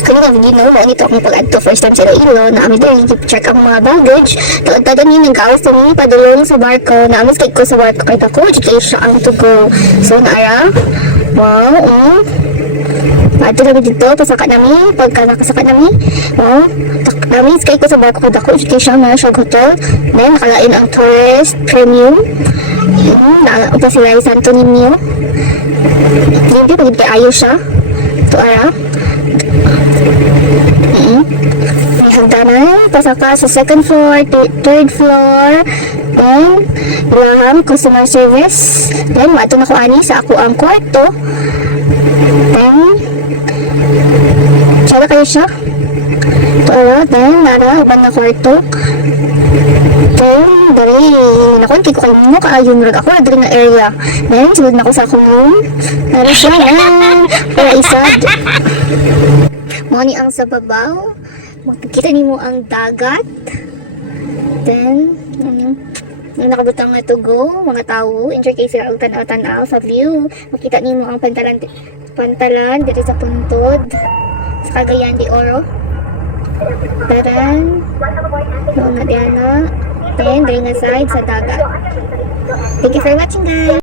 kanina video mo nito akong pag-add to first time sa Iloilo na kami din check ang mga baggage. Taon ni nag-awas ni padulong sa barko na amas kay ko sa barko kay ako kay siya ang to go. So naara. Wow, Pato kami dito, pasaka nami, pagka nakasaka nami, nami, kay ko sa barko kay ako kay siya mga siya hotel. Then nakalain ang tourist premium. Upa sila yung Santo Niño. Hindi pagod kay ayo siya. Ito ara. May hagdanan, pasaka sa second floor, third floor, and ilahang customer service. Then, mato na ko ani sa ako ang kwarto. Then, tsada kayo siya. Ito ara, then, nara, uban na kwarto. Then, dari, nakon, kiko kayo mo, kaayong rag ako, dari na area. Then, sunod na ko sa akong room. Nara siya, para isad. Muni ang sa babaw. Makikita nimo ang dagat. Then, yung nakabutang na to go, mga tao, enjoy kayo sila tanaw sa view. Makita nimo ang pantalan dito sa puntod sa Cagayan de Oro. Taran, no na diana. Then, dari nga side sa dagat. Thank you for watching, guys.